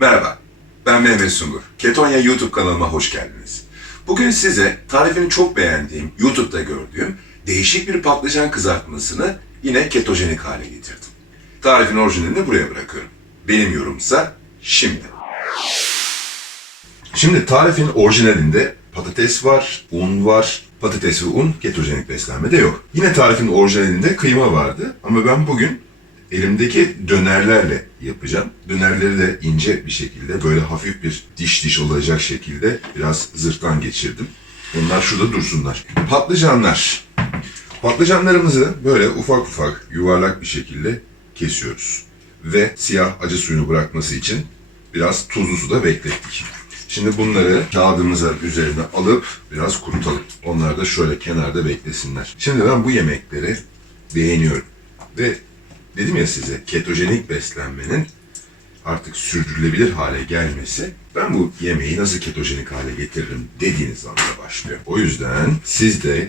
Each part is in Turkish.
Merhaba, ben Mehmet Sungur. Ketonya YouTube kanalıma hoş geldiniz. Bugün size tarifini çok beğendiğim, YouTube'da gördüğüm değişik bir patlıcan kızartmasını yine ketojenik hale getirdim. Tarifin orijinalini buraya bırakıyorum. Benim yorumsa şimdi. Şimdi tarifin orijinalinde patates var, un var. Patates ve un ketojenik beslenmede yok. Yine tarifin orijinalinde kıyma vardı ama ben bugün elimdeki dönerlerle yapacağım. Dönerleri de ince bir şekilde böyle hafif bir diş diş olacak şekilde biraz zırhtan geçirdim. Onlar şurada dursunlar. Patlıcanlar. Patlıcanlarımızı böyle ufak ufak yuvarlak bir şekilde kesiyoruz. Ve siyah acı suyunu bırakması için biraz tuzlu suda beklettik. Şimdi bunları kağıdımıza üzerine alıp biraz kurutalım. Onlar da şöyle kenarda beklesinler. Şimdi ben bu yemekleri beğeniyorum. Ve dedim ya size ketojenik beslenmenin artık sürdürülebilir hale gelmesi ben bu yemeği nasıl ketojenik hale getiririm dediğiniz anda başlıyor. O yüzden siz de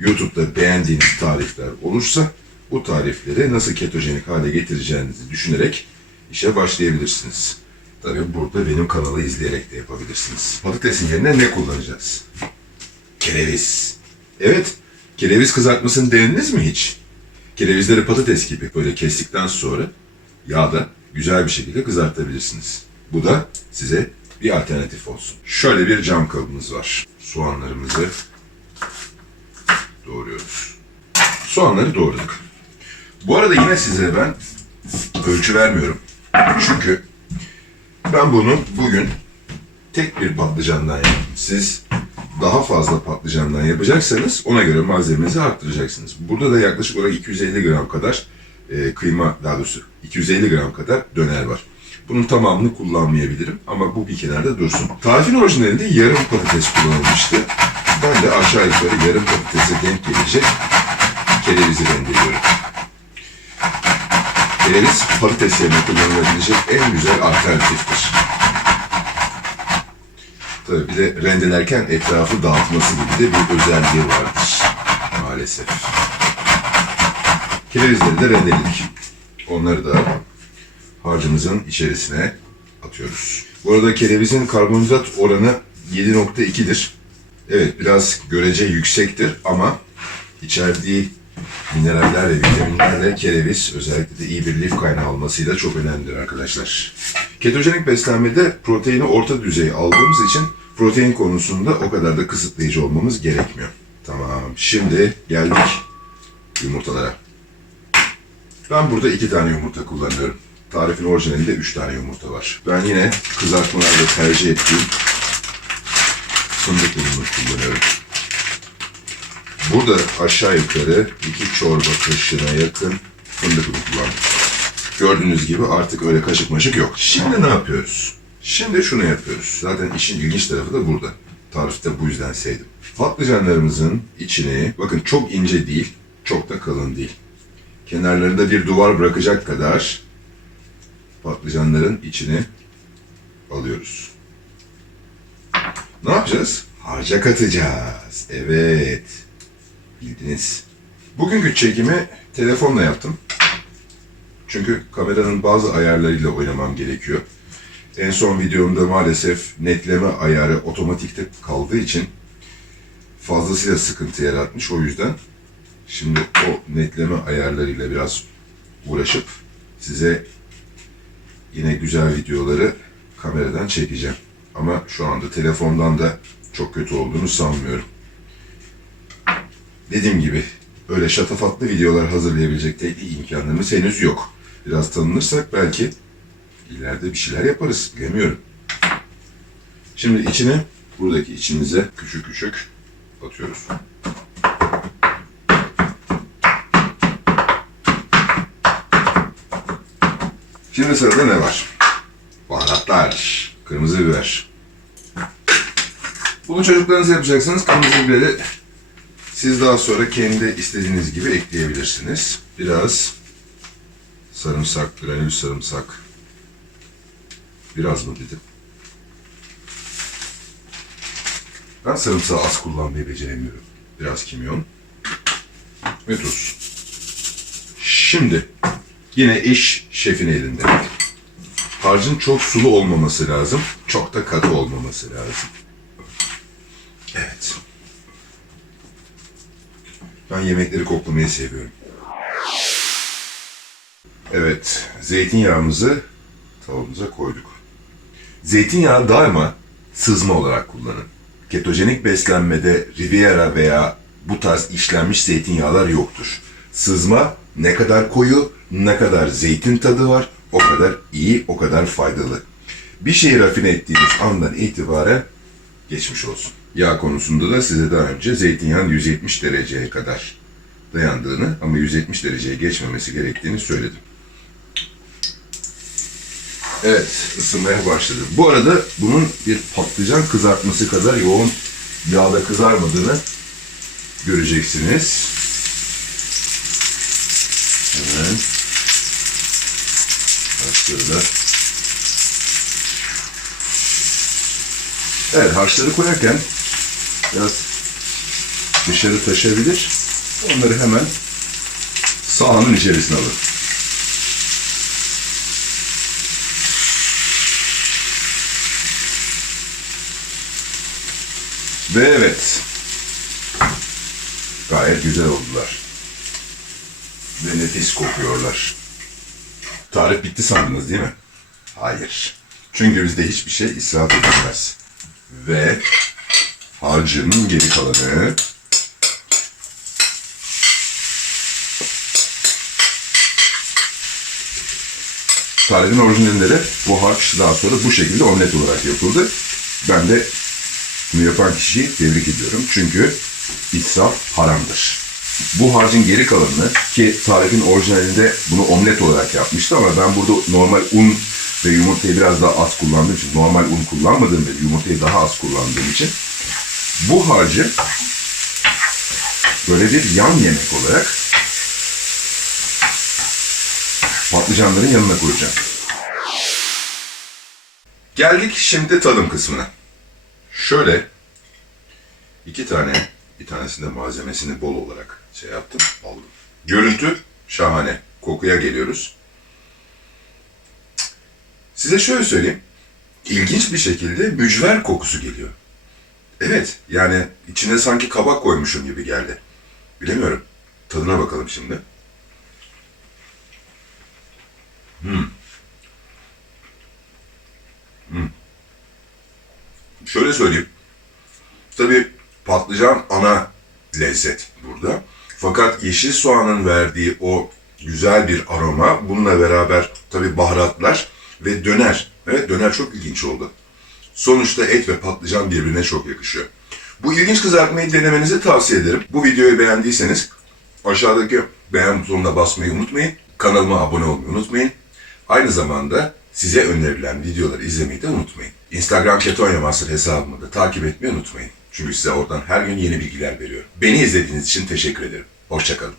YouTube'da beğendiğiniz tarifler olursa bu tarifleri nasıl ketojenik hale getireceğinizi düşünerek işe başlayabilirsiniz. Tabii burada benim kanalı izleyerek de yapabilirsiniz. Patatesin yerine ne kullanacağız? Kereviz. Evet, kereviz kızartmasını denediniz mi hiç? Kerevizleri patates gibi böyle kestikten sonra yağda güzel bir şekilde kızartabilirsiniz. Bu da size bir alternatif olsun. Şöyle bir cam kabımız var. Soğanlarımızı doğruyoruz. Soğanları doğradık. Bu arada yine size ben ölçü vermiyorum. Çünkü ben bunu bugün tek bir patlıcandan yaptım. Siz daha fazla patlıcandan yapacaksanız ona göre malzemenizi arttıracaksınız. Burada da yaklaşık olarak 250 gram kadar e, kıyma, daha doğrusu 250 gram kadar döner var. Bunun tamamını kullanmayabilirim ama bu bir kenarda dursun. Tarifin orijinalinde yarım patates kullanılmıştı. Ben de aşağı yukarı yarım patatese denk gelecek kerevizi rendeliyorum. Kereviz patates yerine kullanılabilecek en güzel alternatiftir. Tabii bir de rendelerken etrafı dağıtması gibi de bir özelliği vardır maalesef. Kerevizleri de rendeledik. Onları da harcımızın içerisine atıyoruz. Bu arada kerevizin karbonhidrat oranı 7.2'dir. Evet biraz görece yüksektir ama içerdiği mineraller ve vitaminlerle kereviz özellikle de iyi bir lif kaynağı olmasıyla çok önemlidir arkadaşlar. Ketojenik beslenmede proteini orta düzey aldığımız için protein konusunda o kadar da kısıtlayıcı olmamız gerekmiyor. Tamam şimdi geldik yumurtalara. Ben burada iki tane yumurta kullanıyorum. Tarifin orijinalinde üç tane yumurta var. Ben yine kızartmalarda tercih ettiğim fındık ununu kullanıyorum. Burada aşağı yukarı iki çorba kaşığına yakın fındık unu kullandım. Gördüğünüz gibi artık öyle kaşık maşık yok. Şimdi ne yapıyoruz? Şimdi şunu yapıyoruz. Zaten işin ilginç tarafı da burada. Tarifte bu yüzden sevdim. Patlıcanlarımızın içine, bakın çok ince değil, çok da kalın değil. Kenarlarında bir duvar bırakacak kadar patlıcanların içine alıyoruz. Ne yapacağız? Harca katacağız. Evet. Bildiniz. Bugünkü çekimi telefonla yaptım. Çünkü kameranın bazı ayarlarıyla oynamam gerekiyor. En son videomda maalesef netleme ayarı otomatikte kaldığı için fazlasıyla sıkıntı yaratmış. O yüzden şimdi o netleme ayarlarıyla biraz uğraşıp size yine güzel videoları kameradan çekeceğim. Ama şu anda telefondan da çok kötü olduğunu sanmıyorum. Dediğim gibi öyle şatafatlı videolar hazırlayabilecek teknik imkanlarımız henüz yok. Biraz tanınırsak belki ileride bir şeyler yaparız. Bilemiyorum. Şimdi içine buradaki içimize küçük küçük atıyoruz. Şimdi sırada ne var? Baharatlar. Kırmızı biber. Bunu çocuklarınız yapacaksınız. Kırmızı biberi siz daha sonra kendi istediğiniz gibi ekleyebilirsiniz. Biraz sarımsak, granül sarımsak. Biraz mı dedim? Ben sarımsağı az kullanmayı beceremiyorum. Biraz kimyon ve tuz. Şimdi yine iş şefin elinde. Harcın çok sulu olmaması lazım. Çok da katı olmaması lazım. Evet. Ben yemekleri koklamayı seviyorum. Evet, zeytinyağımızı tavamıza koyduk. Zeytinyağı daima sızma olarak kullanın. Ketojenik beslenmede Riviera veya bu tarz işlenmiş zeytinyağlar yoktur. Sızma ne kadar koyu, ne kadar zeytin tadı var, o kadar iyi, o kadar faydalı. Bir şeyi rafine ettiğiniz andan itibaren geçmiş olsun. Yağ konusunda da size daha önce zeytinyağın 170 dereceye kadar dayandığını ama 170 dereceye geçmemesi gerektiğini söyledim. Evet, ısınmaya başladı. Bu arada bunun bir patlıcan kızartması kadar yoğun yağda kızarmadığını göreceksiniz. Hemen da Evet, harçları koyarken biraz dışarı taşabilir. Onları hemen sahanın içerisine alın. Ve evet. Gayet güzel oldular. Ve nefis kokuyorlar. Tarif bitti sandınız değil mi? Hayır. Çünkü bizde hiçbir şey israf edilmez. Ve harcının geri kalanı Tarifin orijinalinde de bu harç daha sonra bu şekilde omlet olarak yapıldı. Ben de bunu yapan kişiyi tebrik ediyorum. Çünkü israf haramdır. Bu harcın geri kalanını ki tarifin orijinalinde bunu omlet olarak yapmıştı ama ben burada normal un ve yumurtayı biraz daha az kullandığım için, normal un kullanmadığım ve yumurtayı daha az kullandığım için bu harcı böyle bir yan yemek olarak patlıcanların yanına koyacağım. Geldik şimdi tadım kısmına. Şöyle iki tane, bir tanesinde malzemesini bol olarak şey yaptım, aldım. Görüntü şahane. Kokuya geliyoruz. Size şöyle söyleyeyim. İlginç bir şekilde mücver kokusu geliyor. Evet, yani içine sanki kabak koymuşum gibi geldi. Bilemiyorum. Tadına bakalım şimdi. Şöyle söyleyeyim. Tabii patlıcan ana lezzet burada. Fakat yeşil soğanın verdiği o güzel bir aroma, bununla beraber tabii baharatlar ve döner. Evet döner çok ilginç oldu. Sonuçta et ve patlıcan birbirine çok yakışıyor. Bu ilginç kızartmayı denemenizi tavsiye ederim. Bu videoyu beğendiyseniz aşağıdaki beğen butonuna basmayı unutmayın. Kanalıma abone olmayı unutmayın. Aynı zamanda size önerilen videoları izlemeyi de unutmayın. Instagram Ketonya Master hesabımı da takip etmeyi unutmayın. Çünkü size oradan her gün yeni bilgiler veriyorum. Beni izlediğiniz için teşekkür ederim. Hoşçakalın.